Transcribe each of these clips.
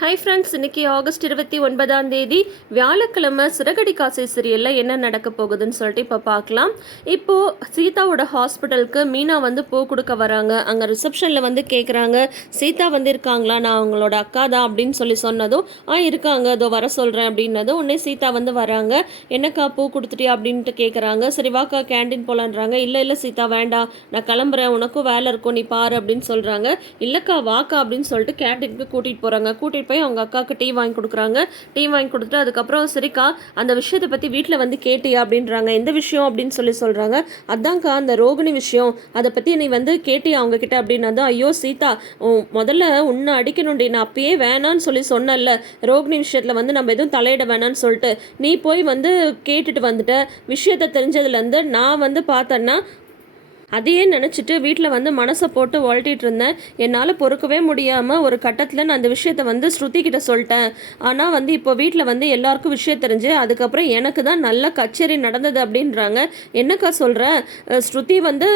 Hi friends இன்னைக்கு August இருபத்தி ஒன்பதாம் தேதி வியாழக்கிழமை சிறகடி காசை சீரியலில் என்ன நடக்க போகுதுன்னு சொல்லிட்டு இப்போ பார்க்கலாம். இப்போது சீதாவோட ஹாஸ்பிட்டலுக்கு மீனா வந்து பூ கொடுக்க வராங்க. அங்கே ரிசப்ஷனில் வந்து கேட்குறாங்க சீதா வந்து இருக்காங்களா? நான் அவங்களோட அக்கா தான் அப்படின்னு சொல்லி சொன்னதும் ஆ இருக்காங்க. அதோ வர சொல்கிறேன் அப்படின்னதும் உடனே சீதா வந்து வராங்க. என்னக்கா பூ கொடுத்துட்டியா? அப்படின்ட்டு கேட்குறாங்க சரி வாக்கா கேண்டீன் போகலான்றாங்க இல்லை இல்லை சீதா வேண்டாம். நான் கிளம்புறேன். உனக்கும் வேலை இருக்கும். நீ பாரு அப்படின்னு சொல்கிறாங்க இல்லைக்கா வாக்கா அப்படின்னு சொல்லிட்டு கேண்டீனுக்கு கூட்டிகிட்டு போகிறாங்க கூட்டிகிட்டு போய் அவங்க அக்காவுக்கு டீ வாங்கி கொடுக்குறாங்க. டீ வாங்கி கொடுத்துட்டு அதுக்கப்புறம் சரிக்கா அந்த விஷயத்தை பற்றி வீட்டில் வந்து கேட்டியா அப்படின்றாங்க. எந்த விஷயம் அப்படின்னு சொல்லி சொல்கிறாங்க அதான்க்கா அந்த ரோகிணி விஷயம். அதை பற்றி நீ வந்து கேட்டியா அவங்க கிட்ட அப்படின்னா ஐயோ சீதா முதல்ல உன்னை அடிக்கணும்டி. நான் அப்பயே வேணான்னு சொல்லி சொன்னல ரோகிணி விஷயத்தில் வந்து நம்ம எதுவும் தலையிட வேணான்னு சொல்லிட்டு நீ போய் வந்து கேட்டுட்டு வந்துட்ட. விஷயத்தை தெரிஞ்சதுலேருந்து நான் வந்து பார்த்தேன்னா அதையே நினச்சிட்டு வீட்டில் வந்து மனசை போட்டு உழட்டிட்டு இருந்தேன். என்னால் பொறுக்கவே முடியாமல் ஒரு கட்டத்தில் நான் அந்த விஷயத்த வந்து ஸ்ருதி கிட்ட சொல்லிட்டேன். ஆனால் வந்து இப்போ வீட்டில் வந்து எல்லாருக்கும் விஷயம் தெரிஞ்சு அதுக்கப்புறம் எனக்கு தான் நல்ல கச்சேரி நடந்தது அப்படின்றாங்க. என்னக்கா சொல்கிறேன் ஸ்ருதி வந்து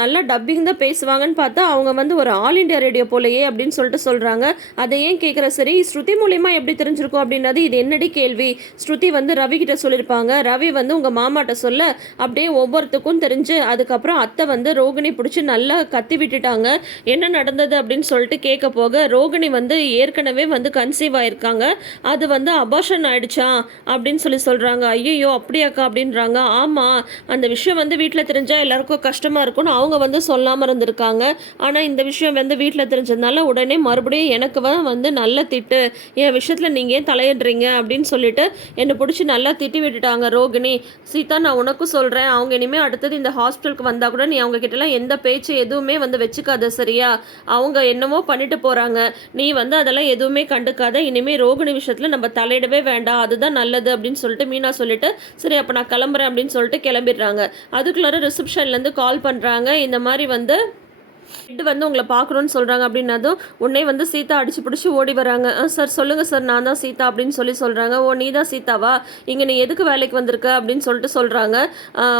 நல்ல டப்பிங் தான் பேசுவாங்கன்னு பார்த்தா அவங்க வந்து ஒரு ஆல் இண்டியா ரேடியோ போலையே அப்படின்னு சொல்லிட்டு சொல்கிறாங்க அதை ஏன் கேட்குற சரி ஸ்ருதி மூலியமாக எப்படி தெரிஞ்சிருக்கும் அப்படின்றது இது என்னடி கேள்வி? ஸ்ருதி வந்து ரவி கிட்ட சொல்லியிருப்பாங்க. ரவி வந்து உங்கள் மாமாட்ட சொல்ல அப்படியே ஒவ்வொருத்துக்கும் தெரிஞ்சு அதுக்கப்புறம் அத்தை வந்து வந்து ரோகிணி பிடிச்சி நல்லா கத்தி விட்டுட்டாங்க. என்ன நடந்தது அப்படின்னு சொல்லிட்டு கேட்க போக ரோகிணி வந்து ஏற்கனவே வந்து கன்சீவ் ஆயிருக்காங்க. அது வந்து அபாஷன் ஆயிடுச்சா அப்படின்னு சொல்லி சொல்கிறாங்க ஐயோ அப்படியாக்கா அப்படின்றாங்க. ஆமாம் அந்த விஷயம் வந்து வீட்டில் தெரிஞ்சால் எல்லாருக்கும் கஷ்டமாக இருக்கும்னு அவங்க வந்து சொல்லாமல் இருந்திருக்காங்க. ஆனால் இந்த விஷயம் வந்து வீட்டில் தெரிஞ்சதுனால உடனே மறுபடியும் எனக்கு வந்து நல்ல திட்டு. என் விஷயத்தில் நீங்கள் ஏன் தலையிடுறீங்க அப்படின்னு சொல்லிட்டு என்னை பிடிச்சி நல்லா திட்டி விட்டுட்டாங்க ரோகிணி. சீதா நான் உனக்கும் சொல்கிறேன் அவங்க இனிமேல் அடுத்தது இந்த ஹாஸ்பிட்டலுக்கு வந்தால் கூட நீ அவங்க கிட்டலாம் எந்த பேச்சு எதுவுமே வந்து வச்சுக்காத சரியா? அவங்க என்னமோ பண்ணிட்டு போகிறாங்க நீ வந்து அதெல்லாம் எதுவுமே கண்டுக்காத. இனிமேல் ரோகிணி விஷயத்தில் நம்ம தலையிடவே வேண்டாம். அதுதான் நல்லது அப்படின்னு சொல்லிட்டு மீனா சொல்லிட்டு சரி அப்போ நான் கிளம்புறேன் அப்படின்னு சொல்லிட்டு கிளம்பிடுறாங்க. அதுக்குள்ளார ரிசப்ஷன்லேருந்து கால் பண்ணுறாங்க இந்த மாதிரி வந்து ஹெட் வந்து உங்களை பார்க்குறோன்னு சொல்கிறாங்க அப்படின்னதும் உடனே வந்து சீதா அடிச்சு பிடிச்சி ஓடி வராங்க. சார் சொல்லுங்கள் சார். நான் தான் சீதா அப்படின்னு சொல்லி சொல்கிறாங்க ஓ நீ தான் சீதாவா? இங்கே நீ எதுக்கு வேலைக்கு வந்திருக்க? அப்படின்னு சொல்லிட்டு சொல்கிறாங்க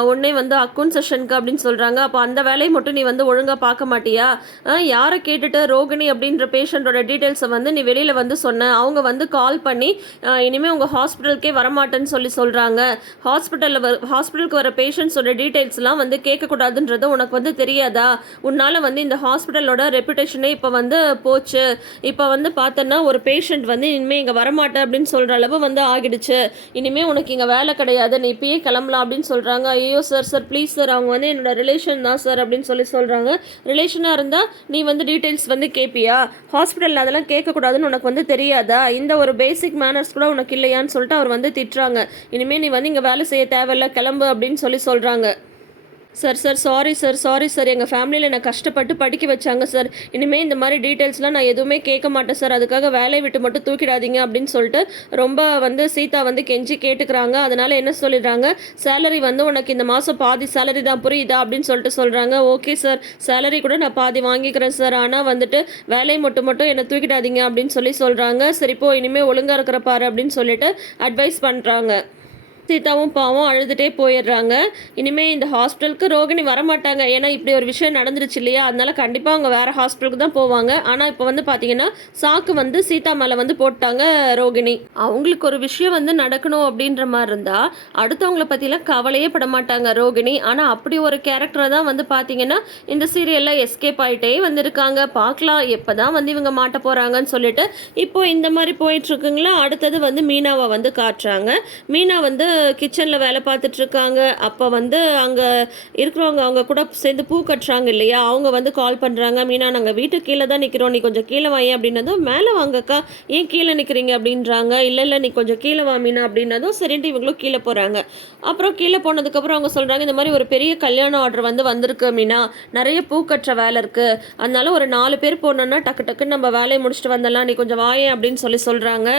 உடனே வந்து அக்கௌண்ட் செஷனுக்கு அப்படின்னு சொல்கிறாங்க அப்போ அந்த வேலையை மட்டும் நீ வந்து ஒழுங்காக பார்க்க மாட்டியா? யாரை கேட்டுட்டு ரோகிணி அப்படின்ற பேஷண்ட்டோட டீட்டெயில்ஸை வந்து நீ வெளியில் வந்து சொன்ன? அவங்க வந்து கால் பண்ணி இனிமேல் உங்கள் ஹாஸ்பிட்டலுக்கே வரமாட்டேன்னு சொல்லி சொல்கிறாங்க ஹாஸ்பிட்டலில் வர ஹாஸ்பிட்டலுக்கு வர பேஷண்ட்ஸோட டீட்டெயில்ஸ்லாம் வந்து கேட்கக்கூடாதுன்றது உனக்கு வந்து தெரியாதா? உன்னால் வந்து இந்த ஹாஸ்பிட்டலோட ரெப்புடேஷனே இப்போ வந்து போச்சு. இப்போ வந்து பார்த்தோன்னா ஒரு பேஷண்ட் வந்து இனிமேல் இங்கே வரமாட்டேன் அப்படின்னு சொல்கிற அளவு வந்து ஆகிடுச்சு. இனிமேல் உனக்கு இங்கே வேலை கிடையாது. நீ இப்பயே கிளம்பலாம் அப்படின்னு சொல்கிறாங்க ஐயோ சார் சார் ப்ளீஸ் சார் அவங்க வந்து என்னோட ரிலேஷன் தான் சார் அப்படின்னு சொல்லி சொல்கிறாங்க ரிலேஷனாக இருந்தால் நீ வந்து டீட்டெயில்ஸ் வந்து கேட்பியா ஹாஸ்பிட்டலில் அதெல்லாம் கேட்கக்கூடாதுன்னு உனக்கு வந்து தெரியாதா? இந்த ஒரு பேசிக் மேனர்ஸ் கூட உனக்கு இல்லையான்னு சொல்லிட்டு அவர் வந்து திட்டுறாங்க. இனிமேல் நீ வந்து இங்கே வேலை செய்ய தேவையில்ல கிளம்பு அப்படின்னு சொல்லி சொல்கிறாங்க sir sir sorry sir sorry sir எங்கள் ஃபேமிலியில் என்னை கஷ்டப்பட்டு படிக்க வச்சாங்க சார் இனிமேல் இந்த மாதிரி டீட்டெயில்ஸ்லாம் நான் எதுவுமே கேட்க மாட்டேன் சார் அதுக்காக வேலையை விட்டு மட்டும் தூக்கிடாதீங்க அப்படின்னு சொல்லிட்டு ரொம்ப வந்து சீதா வந்து கெஞ்சி கேட்டுக்கிறாங்க. அதனால் என்ன சொல்லிடுறாங்க? சேலரி வந்து உனக்கு இந்த மாதம் பாதி சேலரி தான் புரியுதா? அப்படின்னு சொல்லிட்டு சொல்கிறாங்க ஓகே சார் சேலரி கூட நான் பாதி வாங்கிக்கிறேன் சார் ஆனால் வந்துட்டு வேலையை மட்டும் மட்டும் என்னை தூக்கிடாதீங்க அப்படின்னு சொல்லி சொல்கிறாங்க சரி இப்போது இனிமேல் ஒழுங்காக இருக்கிற பாரு அப்படின்னு சொல்லிட்டு அட்வைஸ் பண்ணுறாங்க சீதாவும் பாவம் அழுதுகிட்டே போயிடுறாங்க. இனிமேல் இந்த ஹாஸ்பிட்டலுக்கு ரோகிணி வரமாட்டாங்க. ஏன்னா இப்படி ஒரு விஷயம் நடந்துருச்சு இல்லையா? அதனால கண்டிப்பாக அவங்க வேறு ஹாஸ்பிட்டலுக்கு தான் போவாங்க. ஆனால் இப்போ வந்து பார்த்தீங்கன்னா சாக்கு வந்து சீதா மேலே வந்து போட்டாங்க ரோகிணி. அவங்களுக்கு ஒரு விஷயம் வந்து நடக்கணும் அப்படின்ற மாதிரி இருந்தால் அடுத்தவங்கள பற்றிலாம் கவலையே பட மாட்டாங்க ரோகிணி. ஆனால் அப்படி ஒரு கேரக்டரை தான் வந்து பார்த்தீங்கன்னா இந்த சீரியலில் எஸ்கேப் ஆகிட்டே வந்திருக்காங்க. பார்க்கலாம் எப்போ தான் வந்து இவங்க மாட்ட போகிறாங்கன்னு சொல்லிட்டு. இப்போ இந்த மாதிரி போயிட்டுருக்குங்களா அடுத்தது வந்து மீனாவை வந்து காட்டுறாங்க. மீனா வந்து கிச்சனில் வேலை பார்த்துட்ருக்காங்க. அப்போ வந்து அங்கே இருக்கிறவங்க அவங்க கூட சேர்ந்து பூ கட்டுறாங்க இல்லையா? அவங்க வந்து கால் பண்ணுறாங்க மீனா நாங்கள் வீட்டு கீழே தான் நிற்கிறோம் நீ கொஞ்சம் கீழே வாங்க அப்படின்னதும் மேலே வாங்கக்கா. ஏன் கீழே நிற்கிறீங்க அப்படின்றாங்க. இல்லை இல்லை நீ கொஞ்சம் கீழே வா மீனா அப்படின்னதும் சரின்ட்டு இவங்களும் கீழே போகிறாங்க அப்புறம் கீழே போனதுக்கப்புறம் அவங்க சொல்கிறாங்க இந்த மாதிரி ஒரு பெரிய கல்யாண ஆர்டர் வந்து வந்திருக்கு மீனா. நிறைய பூ கட்டுற வேலை இருக்குது அதனால ஒரு நாலு பேர் போனோன்னா டக்கு டக்குன்னு நம்ம வேலையை முடிச்சுட்டு வந்துடலாம். நீ கொஞ்சம் வாயேன் அப்படின்னு சொல்லி சொல்கிறாங்க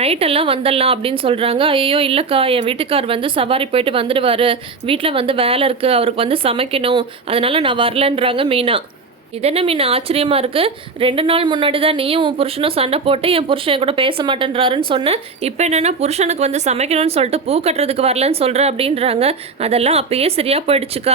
நைட்டெல்லாம் வந்துடலாம் அப்படின்னு சொல்கிறாங்க ஐயோ இல்லைக்கா என் வீட்டுக்கார் வந்து சவாரி போயிட்டு வந்துடுவார். வீட்டில் வந்து வேலை இருக்குது அவருக்கு வந்து சமைக்கணும். அதனால் நான் வரலன்றாங்க மீனா. இது என்ன மீன் ஆச்சரியமா இருக்கு? ரெண்டு நாள் முன்னாடி தான் நீயும் உன் புருஷனும் சண்டை போட்டு என் புருஷன் என் கூட பேச மாட்டேன்றாருன்னு சொன்னேன் இப்போ என்னன்னா புருஷனுக்கு வந்து சமைக்கணும்னு சொல்லிட்டு பூ கட்டுறதுக்கு வரலன்னு சொல்ற அப்படின்றாங்க. அதெல்லாம் அப்பயே சரியா போயிடுச்சுக்கா.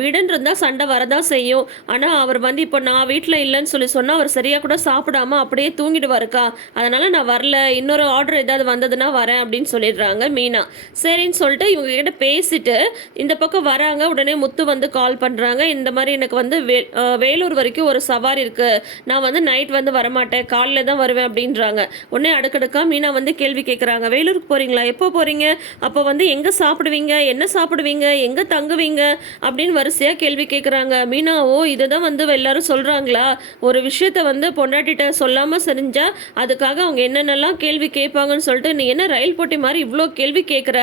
வீடுன்னு இருந்தால் சண்டை வரதான் செய்யும். ஆனால் அவர் வந்து இப்போ நான் வீட்டில் இல்லைன்னு சொல்லி சொன்னால் அவர் சரியா கூட சாப்பிடாம அப்படியே தூங்கிடுவாருக்கா. அதனால நான் வரல. இன்னொரு ஆர்டர் ஏதாவது வந்ததுன்னா வரேன் அப்படின்னு சொல்லிடுறாங்க மீனா. சரின்னு சொல்லிட்டு இவங்க கிட்ட பேசிட்டு இந்த பக்கம் வராங்க. உடனே முத்து வந்து கால் பண்ணுறாங்க இந்த மாதிரி எனக்கு வந்து வே வேலூர் வரைக்கும் ஒரு சவாரி இருக்கு. நான் வந்து நைட் வந்து வரமாட்டேன். காலையில் தான் வருவேன் அப்படின்றாங்க. உடனே அடுக்கடுக்கா மீனா வந்து கேள்வி கேட்குறாங்க வேலூருக்கு போகிறீங்களா எப்போ போகிறீங்க அப்போ வந்து எங்கே சாப்பிடுவீங்க? என்ன சாப்பிடுவீங்க? எங்கே தங்குவீங்க? அப்படின்னு வரிசையாக கேள்வி கேட்குறாங்க மீனா ஓ இதை தான் வந்து எல்லாரும் சொல்கிறாங்களா ஒரு விஷயத்த வந்து பொண்டாட்டிட்ட சொல்லாமல் செஞ்சா அதுக்காக அவங்க என்னென்னலாம் கேள்வி கேட்பாங்கன்னு சொல்லிட்டு நீ என்ன ரயில் போட்டி மாதிரி இவ்வளோ கேள்வி கேட்குற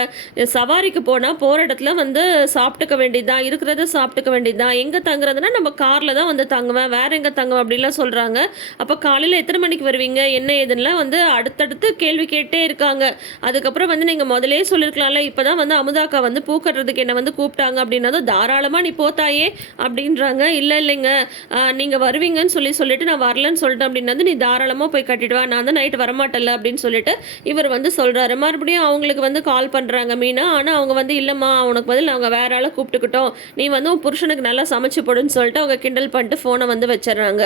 சவாரிக்கு போனால் போகிற இடத்துல வந்து சாப்பிட்டுக்க வேண்டியதுதான். இருக்கிறத சாப்பிட்டுக்க வேண்டியதுதான். எங்கே தங்குறதுனா நம்ம காரில் தான் வந்து தங்குவேன் வேற எங்கே தங்குவேன் அப்படிலாம் சொல்கிறாங்க அப்போ காலையில் எத்தனை மணிக்கு வருவீங்க? என்ன ஏதுன்னெலாம் வந்து அடுத்தடுத்து கேள்வி கேட்டே இருக்காங்க. அதுக்கப்புறம் வந்து நீங்கள் முதலே சொல்லியிருக்கலாம்ல இப்போ தான் வந்து அமுதாக்கா வந்து பூ கட்டுறதுக்கு என்னை வந்து கூப்பிட்டாங்க அப்படின்னதும் தாராளமாக நீ போத்தாயே அப்படின்றாங்க. இல்லை இல்லைங்க. நீங்கள் வருவீங்கன்னு சொல்லி சொல்லிட்டு நான் வரலன்னு சொல்லிட்டேன் அப்படின்னா நீ தாராளமாக போய் கட்டிடுவா நான் தான் நைட்டு வரமாட்டேன்ல அப்படின்னு சொல்லிட்டு இவர் வந்து சொல்கிறாரு மறுபடியும் அவங்களுக்கு வந்து கால் பண்ணுறாங்க மீனா. ஆனால் அவங்க வந்து இல்லைம்மா அவனுக்கு பதில் அவங்க வேற ஆளை கூப்பிட்டுக்கிட்டோம். நீ வந்து உன் புருஷனுக்கு நல்லா சமைச்சு போடுன்னு சொல்லிட்டு அவங்க கிண்டல் பண்ணிட்டு ஃபோனை வந்து வச்சிடுறாங்க.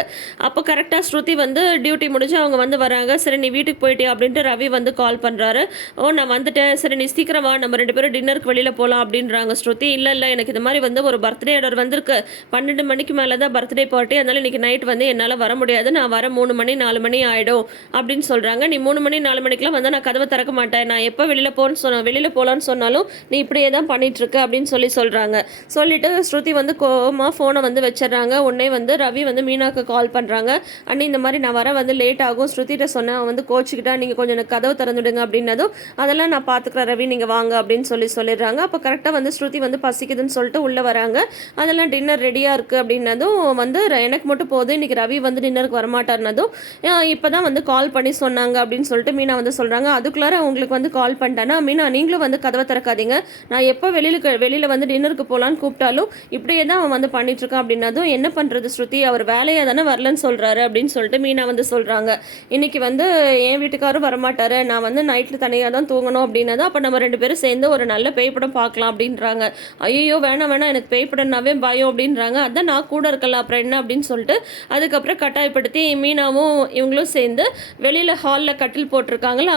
அப்போ கரெக்டாக ஸ்ருதி வந்து டியூட்டி முடிஞ்சு அவங்க வந்து வராங்க. சரி நீ வீட்டுக்கு போயிட்டே அப்படின்ட்டு ரவி வந்து கால் பண்ணுறாரு ஓ நான் வந்துட்டேன். சரி நீ சீக்கிரம் வா நம்ம ரெண்டு பேரும் டின்னருக்கு வெளியில் போகலாம் அப்படின்றாங்க ஸ்ருதி. இல்லை இல்லை எனக்கு இது மாதிரி வந்து ஒரு பர்த்டே ஆர்டர் வந்திருக்கு. பன்னெண்டு மணிக்கு மேலே தான் பர்த்டே பார்ட்டி அதனால் இன்னைக்கு நைட் வந்து என்னால் வர முடியாது. நான் வர மூணு மணி நாலு மணி ஆகிடும் அப்படின்னு சொல்கிறாங்க நீ மூணு மணி நாலு மணிக்கெலாம் வந்து நான் கதவை திறக்க மாட்டேன். நான் எப்போ வெளியில் போகணும்னு சொன்ன வெளியில் போகலான்னு சொன்னாலும் நீ இப்படியே தான் பண்ணிகிட்ருக்க அப்படின்னு சொல்லி சொல்கிறாங்க சொல்லிட்டு ஸ்ருதி வந்து கோமா ஃபோனை வந்து வச்சிடுறாங்க. உடனே வந்து வந்து ரவி வந்து மீனாக்கு கால் பண்ணுறாங்க அண்ணி இந்த மாதிரி நான் வர வந்து லேட் ஆகும். ஸ்ருதிட்ட சொன்னேன். அவன் வந்து கோச்சிக்கிட்டா நீங்கள் கொஞ்சம் எனக்கு கதவை திறந்துடுங்க அப்படின்னதும் அதெல்லாம் நான் பார்த்துக்கிறேன் ரவி. நீங்கள் வாங்க அப்படின்னு சொல்லி சொல்லிடுறாங்க. அப்போ கரெக்டாக வந்து ஸ்ருதி வந்து பசிக்குதுன்னு சொல்லிட்டு உள்ளே வராங்க. அதெல்லாம் டின்னர் ரெடியாக இருக்குது அப்படின்னதும் வந்து எனக்கு மட்டும் போதும். இன்னைக்கு ரவி வந்து டின்னருக்கு வரமாட்டார்னதும் இப்போ தான் வந்து கால் பண்ணி சொன்னாங்க அப்படின்னு சொல்லிட்டு மீனா வந்து சொல்கிறாங்க அதுக்குள்ளார உங்களுக்கு வந்து கால் பண்ணிட்டேன்னா மீனா நீங்களும் வந்து கதவை திறக்காதீங்க. நான் எப்போ வெளியில் வெளியில் வந்து டின்னருக்கு போகலான்னு கூப்பிட்டாலும் இப்படியே தான் அவன் வந்து பண்ணிகிட்ருக்கான் அப்படின்னதும் என்ன பண்ணுறது ஸ்ருதி அவர் வேலையை தானே வரலன்னு சொல்கிறாரு அப்படின்னு சொல்லிட்டு மீனா வந்து சொல்கிறாங்க இன்றைக்கி வந்து என் வீட்டுக்காரும் வரமாட்டாரு. நான் வந்து நைட்டில் தனியாக தான் தூங்கணும் அப்படின்னதும் அப்போ நம்ம ரெண்டு பேரும் சேர்ந்து ஒரு நல்ல பேய் படம் பார்க்கலாம் அப்படின்றாங்க. ஐயோ வேணாம் வேணாம் எனக்கு பேய் படம்னாவே பயம் அப்படின்றாங்க. அதான் நான் கூட இருக்கல அப்புறம் என்ன? அப்படின்னு சொல்லிட்டு அதுக்கப்புறம் கட்டாயப்படுத்தி மீனாவும் இவங்களும் சேர்ந்து வெளியில் ஹாலில் கட்டில் போட்டிருக்காங்களா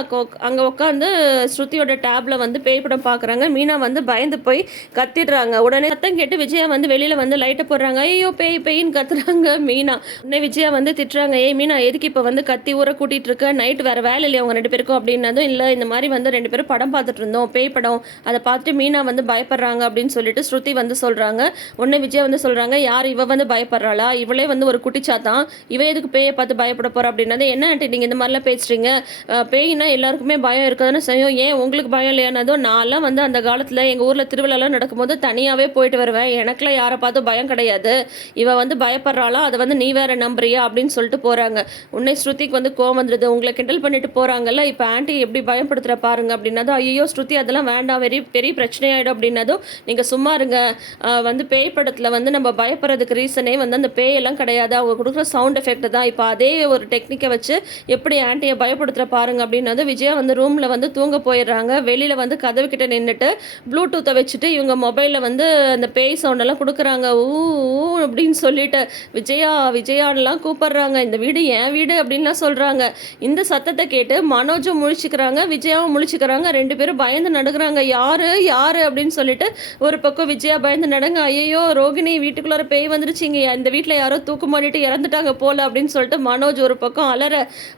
அங்கே உட்காந்து ஸ்ருதியோட டேப்பில் வந்து பேய் படம் பார்க்குறாங்க. மீனா வந்து பயந்து போய் கத்திடுறாங்க. உடனே சத்தம் கேட்டு விஜயா வந்து வெளியில் வந்து லைட்டை போடுறாங்க. ஐயோ பேய் பேயின்னு கத்துறாங்க மீனா. உன்னை விஜயா வந்து திட்டுறாங்க. ஏய் மீனா எதுக்கு இப்போ வந்து கத்தி ஊற கூட்டிட்டு இருக்க? நைட் வேறு வேலை இல்லையா அவங்க ரெண்டு பேருக்கும்? அப்படின்னதும் இல்லை இந்த மாதிரி வந்து ரெண்டு பேரும் படம் பார்த்துட்டு இருந்தோம். பேய் படம். அதை பார்த்துட்டு மீனா வந்து பயப்படுறாங்க. அப்படின்னு சொல்லிட்டு ஸ்ருதி வந்து சொல்கிறாங்க உன்னை விஜயா வந்து சொல்கிறாங்க யார் இவ வந்து பயப்படுறாளா? இவளே வந்து ஒரு குட்டிச்சாத்தான். இவ எதுக்கு பேயை பார்த்து பயப்பட போறா? அப்படின்னது என்ன ஆண்டி நீங்கள் இந்த மாதிரிலாம் பேசுறீங்க? பேய்னா எல்லாருக்குமே பயம் இருக்காதுன்னு செய்யும் ஏன் உங்களுக்கு பயம் இல்லையானதும் நான்லாம் வந்து அந்த காலத்தில் எங்கள் ஊரில் திருவிழாலாம் நடக்கும்போது தனியாகவே போயிட்டு வருவேன். எனக்குலாம் யாரை பார்த்தும் பயம் கிடையாது. இவ வந்து பயப்படுறாளோ அதை வந்து நீ வேற நம்புறியா அப்படின்னு சொல்லிட்டு போகிறாங்க உன்னை ஸ்ருதிக்கு வந்து கோவம் வந்துடுது உங்களை கிண்டல் பண்ணிட்டு போகிறாங்கல்ல இப்போ ஆண்டி எப்படி பயப்படுத்துகிற பாருங்க அப்படின்னதும் ஐயோ ஸ்ருதி அதெல்லாம் வேண்டாம் வெறி பெரிய பிரச்சனையாயிடும் அப்படின்னதும் நீங்கள் சும்மா இருங்க. வந்து பேய் படத்தில் வந்து நம்ம பயப்படுறதுக்கு ரீசனே வந்து அந்த பேயெல்லாம் கிடையாது. அவங்க கொடுக்குற சவுண்ட் எஃபெக்ட் தான். இப்போ அதே ஒரு டெக்னிக்கை வச்சு எப்படி ஆண்டியை பயப்படுத்துகிற பாருங்க அப்படின்னதும் விஜயா வந்து ரூமில் வந்து தூங்க போயிடுறாங்க. வெளியில் வந்து கதவு கிட்ட நின்றுட்டு ப்ளூடூத்தை வச்சுட்டு இவங்க மொபைலில் வந்து அந்த பேய் சவுண்டெல்லாம் கொடுக்குறாங்க. ஊ ஊ அப்படின்னு சொல்லிட்டு விஜயா விஜயான்லாம் கூப்பிடுறாங்க. இந்த வீடு என் வீடு அப்படின்லாம் சொல்கிறாங்க இந்த சத்தத்தை கேட்டு மனோஜும் முழிச்சுக்கிறாங்க விஜயாவும் முழிச்சுக்கிறாங்க. ரெண்டு பேரும் பயந்து நடுக்கிறாங்க யார்? யார்? அப்படின்னு சொல்லிட்டு ஒரு பக்கம் விஜயா பயந்து நடங்க ஐயோ ரோகிணி வீட்டுக்குள்ளார பேய் வந்துருச்சிங்க இந்த வீட்டில் யாரோ தூக்கு மாட்டிட்டு இறந்துட்டாங்க போல அப்படின்னு சொல்லிட்டு மனோஜ் ஒரு பக்கம் அலற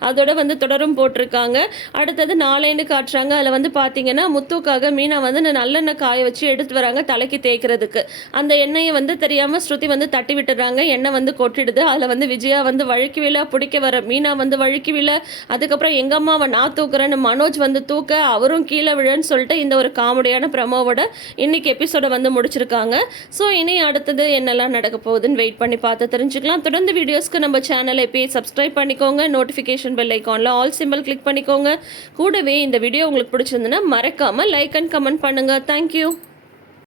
அதோட வந்து தொடரும் போட்டிருக்காங்க. அடுத்தது நாளைன்னு காட்டுறாங்க. அதில் வந்து பார்த்தீங்கன்னா முத்துக்காக மீனா வந்து நல்லெண்ணெய் காய வச்சு எடுத்து வராங்க தலைக்கு தேய்க்கிறதுக்கு. அந்த எண்ணெயை வந்து தெரியாமல் ஸ்ருதி வந்து தட்டி விட்டுறாங்க. எண்ணெய் வந்து கொட்டிடுது. அதில் வந்து விஜயா வந்து வழுக்கி விழ பிடிக்க வர மீனா வந்து வழுக்கி விழ அதுக்கப்புறம் எங்கள் அம்மாவை நான் தூக்குறேன்னு மனோஜ் வந்து தூக்க அவரும் கீழே விழன்னு சொல்லிட்டு இந்த ஒரு காமெடியான ப்ரமோவோட இன்னைக்கு எபிசோடை வந்து முடிச்சிருக்காங்க. ஸோ இனி அடுத்தது என்னெல்லாம் நடக்க போகுதுன்னு வெயிட் பண்ணி பார்த்து தெரிஞ்சுக்கலாம். தொடர்ந்து வீடியோஸ்க்கு நம்ம சேனலை போய் சப்ஸ்கிரைப் பண்ணிக்கோங்க. நோட்டிஃபிகேஷன் பெல் ஐக்கானில் ஆல் சிம்பிள் கிளிக் பண்ணிக்கோங்க. கூடவே இந்த வீடியோ உங்களுக்கு பிடிச்சிருந்துன்னா மறக்காமல் லைக் அண்ட் கமெண்ட் பண்ணுங்கள் தேங்க்யூ